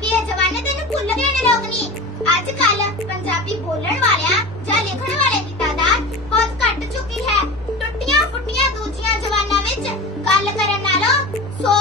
ਵੀ ਇਹ ਜਵਾਨੇ ਤੈਨੂੰ ਭੁੱਲ ਗਏ ਨੇ ਲੋਕ ਨਹੀਂ। ਅੱਜ ਕੱਲ ਪੰਜਾਬੀ ਬੋਲਣ ਵਾਲਿਆਂ ਜਾਂ ਲਿਖਣ ਵਾਲੇ ਦੀ ਤਾਦਾਦ ਬਹੁਤ ਘੱਟ ਚੁੱਕੀ ਹੈ। ਟੁੱਟੀਆਂ ਫੁੱਟੀਆਂ ਦੂਜੀਆਂ ਜਵਾਨਾਂ ਵਿੱਚ ਗੱਲ ਕਰਨ ਨਾਲੋਂ 100